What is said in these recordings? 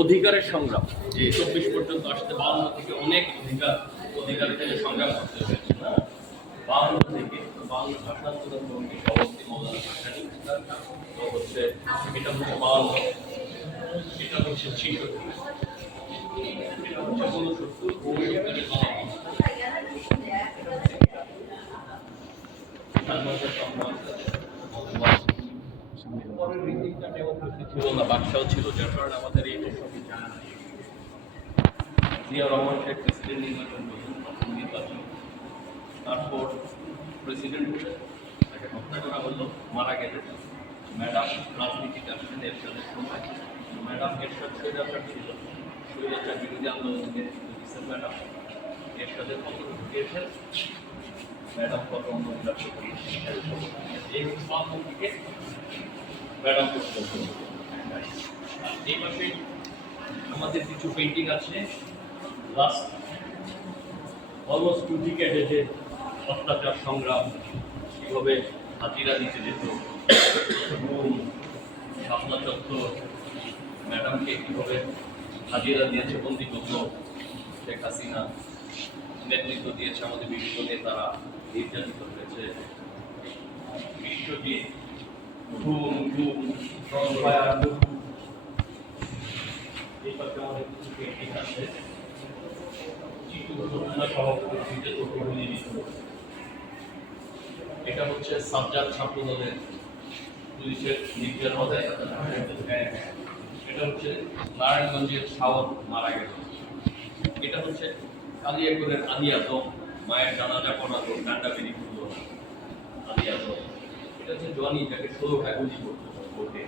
অধিকারের সংগ্রাম 24 পর্যন্ত আসতে 52 থেকে অনেক অধিকারের জন্য সংগ্রাম করতে হয়েছে না 52 থেকে 52 ভাষা আন্দোলন কমিটি সভাপতি মৌলানা ভাসানী তো হচ্ছে এটা হচ্ছে 52 এটা হচ্ছে 66 এটা হচ্ছে 69 বাদশাও ছিল যার কারণে আমাদের এই সবই জানা নাই জিয়া রহমান শেখ প্রেসিডেন্ট নির্বাচন তারপর প্রেসিডেন্ট তাকে হত্যা করা হলো মারা গেল ম্যাডাম রাজনীতিতে আসলেন এরশাদের সময় ম্যাডাম এরশাদ স্বৈরাচার ছিল স্বৈরাচার বিরোধী আন্দোলনকে ম্যাডাম এরশাদের পতন ঘটিয়েছেন ম্যাডাম কত মহিলা এই সব থেকে ম্যাডাম এই মাসে আমাদের কিছু পেন্টিং আছে লাস্ট অলমোস্ট 2 ডিকেডে যে অত্যাচার সংগ্রাম কীভাবে হাজিরা দিতে যেত শাপলা চত্বর ম্যাডামকে কীভাবে হাজিরা দিয়েছে বন্দি করল শেখ হাসিনা নেতৃত্ব দিয়েছে আমাদের বিভিন্ন নেতারা নির্যাতিত হয়েছে বিশ্বজিৎ ঘুম ঘুম এই পাশে আমাদের কিছু পেন্টিং আছে এটা হচ্ছে সাবজাত ছাত্র দলের পুলিশের নির্যাতন এটা হচ্ছে নারায়ণগঞ্জের শাওন মারা গেল এটা হচ্ছে কালিয়াকৈরের আলিয়াদম মায়ের জানাজা করাতো ডান্ডা বেরি খুলল না আলিয়াদম এটা হচ্ছে জনি যাকে 16টা গুলি করতে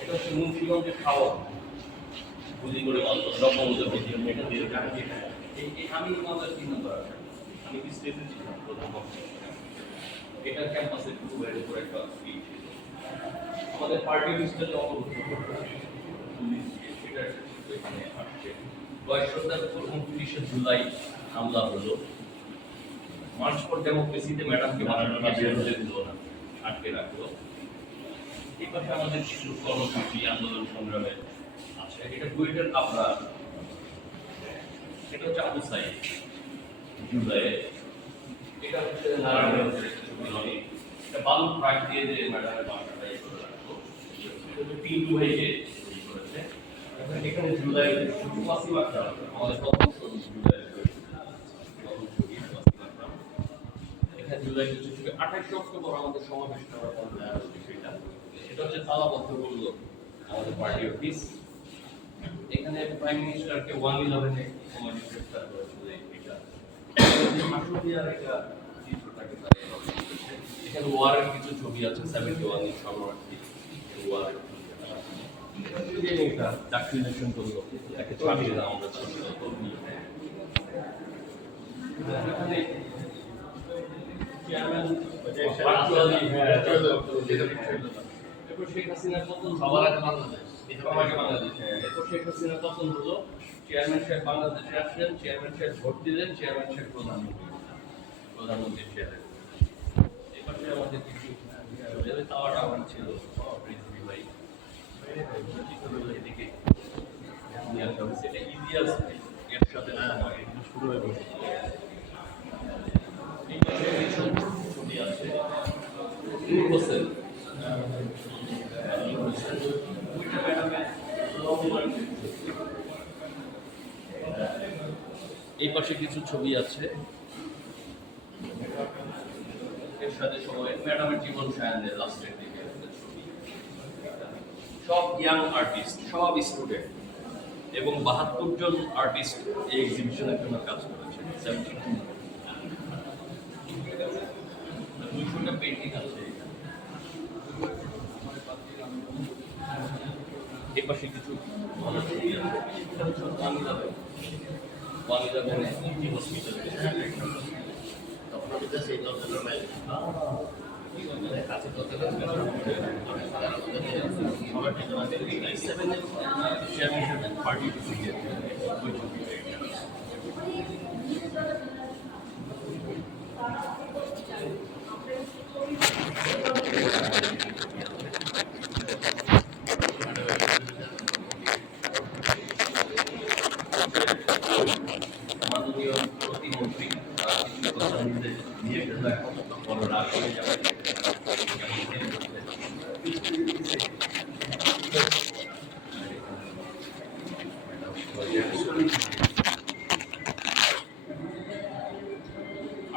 এটা হচ্ছে মুন্সিগঞ্জের শাওন গুলি করে রকমদের এটা দিয়ে আমি আমাদের 3 নম্বর আছে আমি কি স্টেজে ছিলাম প্রথম এটা ক্যাম্পাসের খুবের উপর একটা স্পিচ আমাদের পার্টি লিস্টের অবরোধ এখানে আসছে 29 জুলাই হামলা হলো মার্চ ফর ডেমোক্রেসিতে ম্যাডামকে মারানোর বিরুদ্ধে দিল না আটকে রাখলো এই পাশে আমাদের কিছু কর্মসূচি আন্দোলন সংগ্রামে আছে এটা বুয়েটের আপনার এটা হচ্ছে আবু সাইদ জুলাই এটা হচ্ছে নারায়ণগঞ্জের ছবি এটা বালু ট্রাক দিয়ে যে ম্যাডামের বাসাটা এই করে রাখতো পিন্টু ভাই যে করেছে এখানে জুলাই ওয়াসিম আকরাম আমাদের প্রথম ছবি জুলাই এখানে জুলাই কিছু 28 অক্টোবর আমাদের সমাবেশ করার পর সেটা এটা হচ্ছে তালাবদ্ধ করলো আমাদের পার্টি অফিস এখানে প্রাইম মিনিস্টারকে 111 এ কমান্ড গ্রেফতার করেছিল এটা মাসুদিয়ার একটা চিত্রটাকে তারা এখানে ওয়ারের কিছু ছবি আছে 71 এর শরণার্থী ওয়ার এটা ডাকুমেন্টেশন করলো একটা ছবি আমরা ছবি এখানে চেয়ারম্যান এরপর শেখ হাসিনার পতন সবার আগে বাংলাদেশ এরপর শেখ হাসিনার পতন হলো চেয়ারম্যান সাহেব বাংলাদেশে আসলেন চেয়ারম্যান সাহেব ভোট দিলেন চেয়ারম্যান সাহেব প্রধানমন্ত্রী চেয়ারে এই পাশে আমাদের কিছু টাওয়ার টাওয়ার ছিল পৃথিবী ভাই এদিকে নিয়ে আসা হয়েছে এটা ইতিহাস এর সাথে শুরু হয়ে গেছে এই পাশে ছবি আছে হোসেন এই পাশে কিছু ছবি আছে এর সাথে সময় ম্যাডামের জীবন সায়ানের লাস্টের দিকে ছবি সব ইয়াং আর্টিস্ট সব স্টুডেন্ট এবং 72 জন আর্টিস্ট এই এক্সিবিশনের জন্য কাজ করেছে 200টা পেন্টিং আছে এই পাশে কিছু ভালো ছবি আছে হসপিটাল তখন আমি তো সেই দরকার নাই পার্টি মাননীয় প্রতিমন্ত্রী নিয়ে বড় রাগ হয়ে যাবে।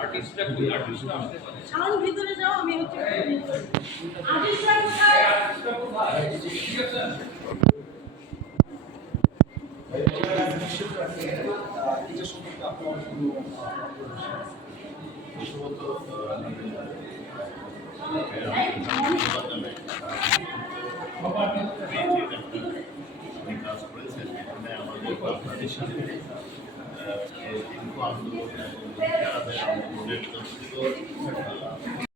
আর্টিস্টরা কি আর্টিস্টরা আসতে পারে? আমার ভিতরে যাও, আমি হচ্ছে আর্টিস্টরা কোথায়? ঠিক আছে। কাজ করেছেন এখানে আমাদের আপনাদের সাথে দীর্ঘ আন্দোলন এবং আন্দোলনের